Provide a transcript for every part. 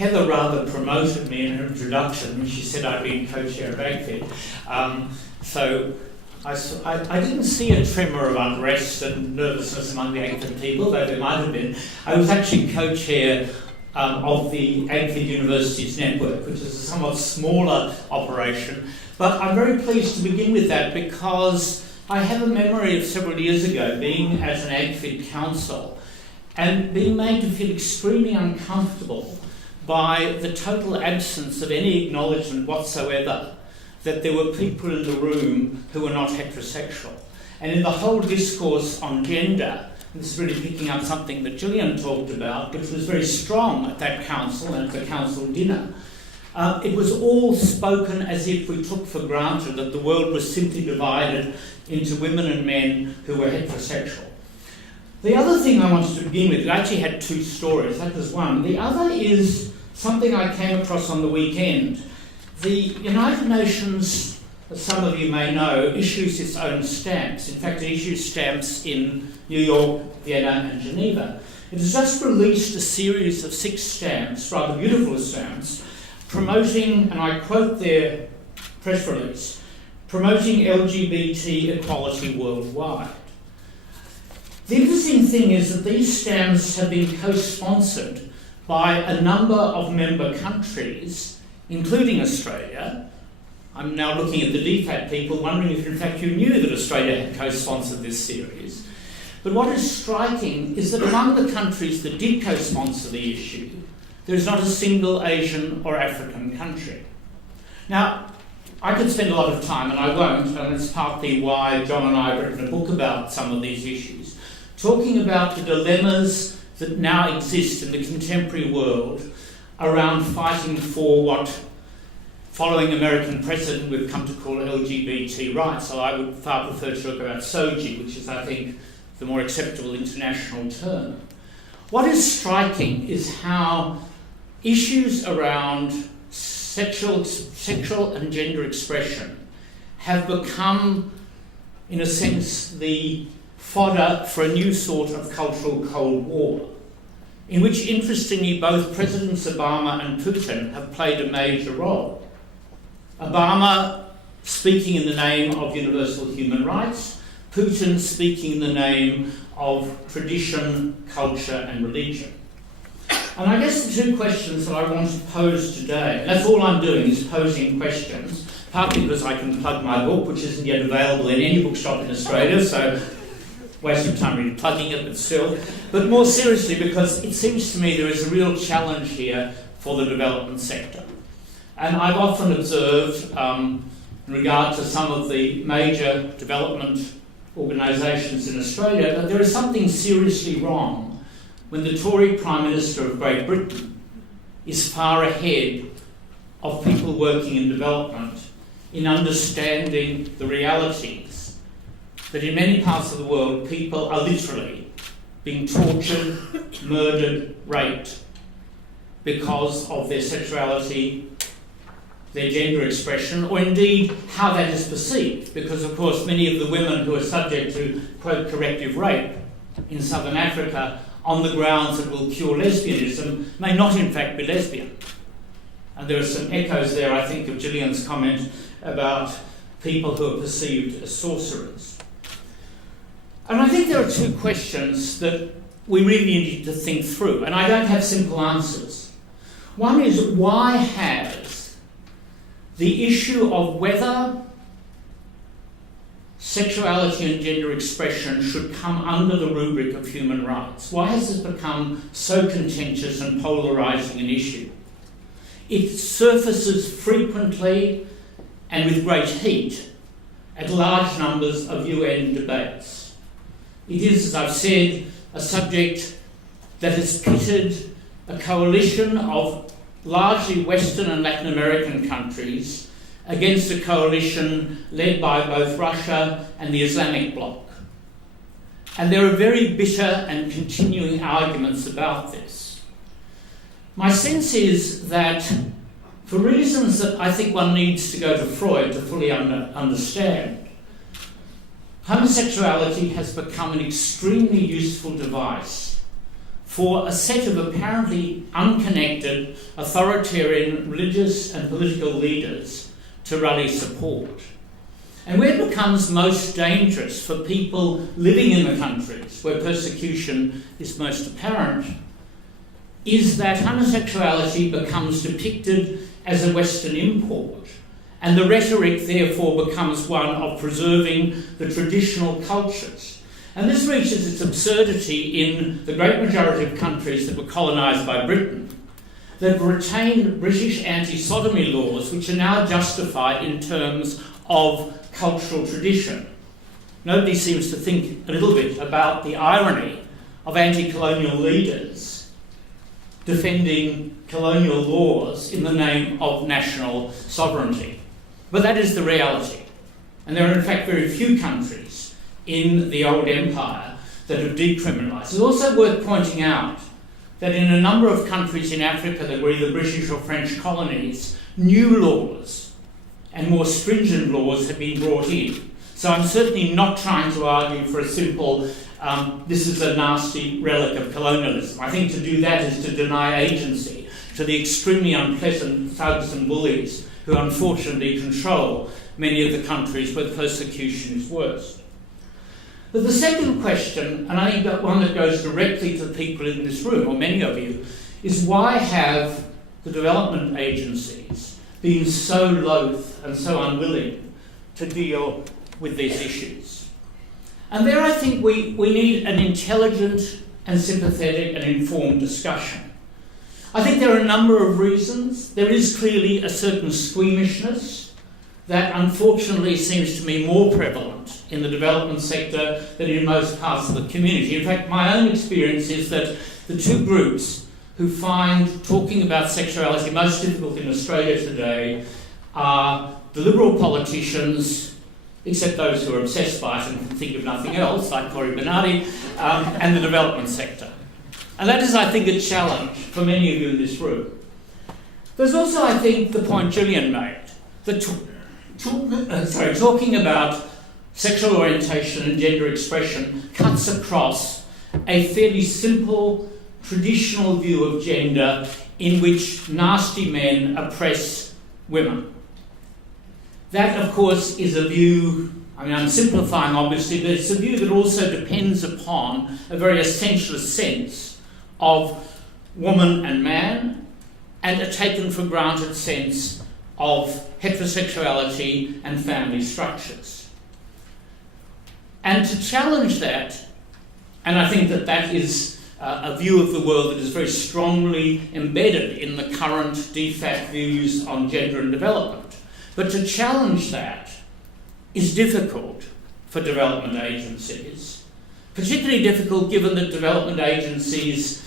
Heather rather promoted me in her introduction when she said I'd been co-chair of AGFID. So I didn't see a tremor of unrest and nervousness among the AGFID people, though there might have been. I was actually co-chair of the AGFID Universities Network, which is a somewhat smaller operation. But I'm very pleased to begin with that because I have a memory of several years ago being at an AGFID council and being made to feel extremely uncomfortable by the total absence of any acknowledgement whatsoever that there were people in the room who were not heterosexual. And in the whole discourse on gender, and this is really picking up something that Gillian talked about, which was very strong at that council and at the council dinner, it was all spoken as if we took for granted that the world was simply divided into women and men who were heterosexual. The other thing I wanted to begin with, I actually had two stories, that was one. The other is something I came across on the weekend. The United Nations, as some of you may know, issues its own stamps. In fact, it issues stamps in New York, Vienna and Geneva. It has just released a series of 6 stamps, rather beautiful stamps, promoting, and I quote their press release, promoting LGBT equality worldwide. The interesting thing is that these stamps have been co-sponsored by a number of member countries, including Australia. I'm now looking at the DFAT people, wondering if in fact you knew that Australia had co-sponsored this series. But what is striking is that among the countries that did co-sponsor the issue, there is not a single Asian or African country. Now, I could spend a lot of time, and I won't, and it's partly why John and I have written a book about some of these issues, talking about the dilemmas that now exist in the contemporary world around fighting for what, following American precedent, we've come to call LGBT rights. So I would far prefer to talk about SOGI, which is, I think, the more acceptable international term. What is striking is how issues around sexual and gender expression have become, in a sense, the fodder for a new sort of cultural Cold War, in which, interestingly, both Presidents Obama and Putin have played a major role. Obama speaking in the name of universal human rights, Putin speaking in the name of tradition, culture and religion. And I guess the two questions that I want to pose today, and that's all I'm doing is posing questions, partly because I can plug my book, which isn't yet available in any bookshop in Australia, so waste of time really plugging it, but still. But more seriously, because it seems to me there is a real challenge here for the development sector. And I've often observed, in regard to some of the major development organisations in Australia, that there is something seriously wrong when the Tory Prime Minister of Great Britain is far ahead of people working in development in understanding the realities that in many parts of the world people are literally being tortured, murdered, raped because of their sexuality, their gender expression, or indeed how that is perceived, because of course many of the women who are subject to, quote, corrective rape in southern Africa on the grounds that will cure lesbianism may not in fact be lesbian. And there are some echoes there, I think, of Gillian's comment about people who are perceived as sorcerers. And I think there are two questions that we really need to think through, and I don't have simple answers. One is, why has the issue of whether sexuality and gender expression should come under the rubric of human rights, why has this become so contentious and polarising an issue? It surfaces frequently and with great heat at large numbers of UN debates. It is, as I've said, a subject that has pitted a coalition of largely Western and Latin American countries against a coalition led by both Russia and the Islamic bloc. And there are very bitter and continuing arguments about this. My sense is that, for reasons that I think one needs to go to Freud to fully understand, homosexuality has become an extremely useful device for a set of apparently unconnected authoritarian religious and political leaders to rally support. And where it becomes most dangerous for people living in the countries where persecution is most apparent is that homosexuality becomes depicted as a Western import, and the rhetoric therefore becomes one of preserving the traditional cultures. And this reaches its absurdity in the great majority of countries that were colonised by Britain, that retained British anti-sodomy laws which are now justified in terms of cultural tradition. Nobody seems to think a little bit about the irony of anti-colonial leaders defending colonial laws in the name of national sovereignty. But that is the reality. And there are in fact very few countries in the old empire that have decriminalised. It's also worth pointing out that in a number of countries in Africa that were either British or French colonies, new laws and more stringent laws have been brought in. So I'm certainly not trying to argue for a simple, this is a nasty relic of colonialism. I think to do that is to deny agency to the extremely unpleasant thugs and bullies who unfortunately control many of the countries where persecution is worst. But the second question, and I think that one that goes directly to the people in this room, or many of you, is why have the development agencies been so loath and so unwilling to deal with these issues? And there I think we need an intelligent and sympathetic and informed discussion. I think there are a number of reasons. There is clearly a certain squeamishness that unfortunately seems to me more prevalent in the development sector than in most parts of the community. In fact, my own experience is that the two groups who find talking about sexuality most difficult in Australia today are the Liberal politicians, except those who are obsessed by it and can think of nothing else, like Cory Bernardi, and the development sector. And that is, I think, a challenge for many of you in this room. There's also, I think, the point Gillian made, that talking about sexual orientation and gender expression cuts across a fairly simple traditional view of gender in which nasty men oppress women. That, of course, is a view, I mean, I'm simplifying obviously, but it's a view that also depends upon a very essentialist sense of woman and man, and a taken for granted sense of heterosexuality and family structures. And to challenge that, and I think that that is a view of the world that is very strongly embedded in the current DFAT views on gender and development. But to challenge that is difficult for development agencies, particularly difficult given that development agencies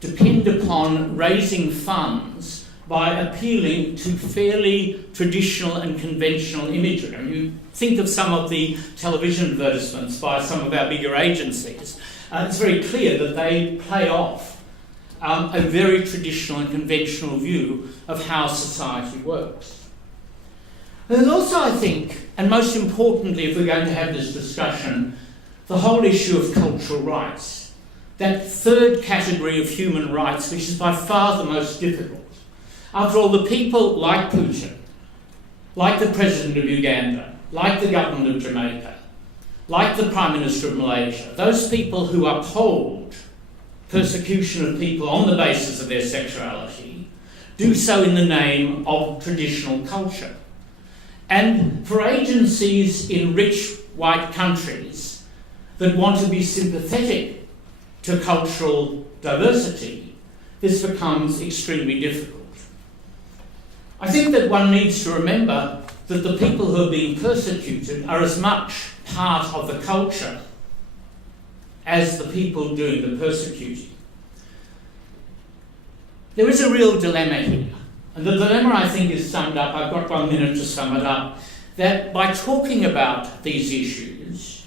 depend upon raising funds by appealing to fairly traditional and conventional imagery. I mean, you think of some of the television advertisements by some of our bigger agencies. It's very clear that they play off a very traditional and conventional view of how society works. There's also, I think, and most importantly, if we're going to have this discussion, the whole issue of cultural rights, that third category of human rights, which is by far the most difficult. After all, the people like Putin, like the President of Uganda, like the government of Jamaica, like the Prime Minister of Malaysia, those people who uphold persecution of people on the basis of their sexuality do so in the name of traditional culture. And for agencies in rich white countries that want to be sympathetic to cultural diversity, this becomes extremely difficult. I think that one needs to remember that the people who are being persecuted are as much part of the culture as the people doing the persecuting. There is a real dilemma here. And the dilemma, I think, is summed up, I've got 1 minute to sum it up, that by talking about these issues,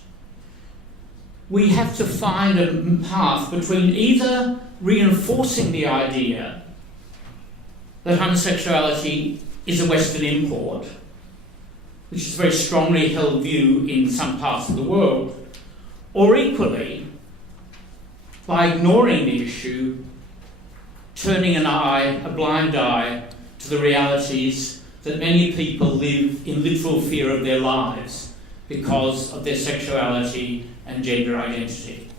we have to find a path between either reinforcing the idea that homosexuality is a Western import, which is a very strongly held view in some parts of the world, or equally, by ignoring the issue, turning a blind eye to the realities that many people live in literal fear of their lives because of their sexuality and gender identity.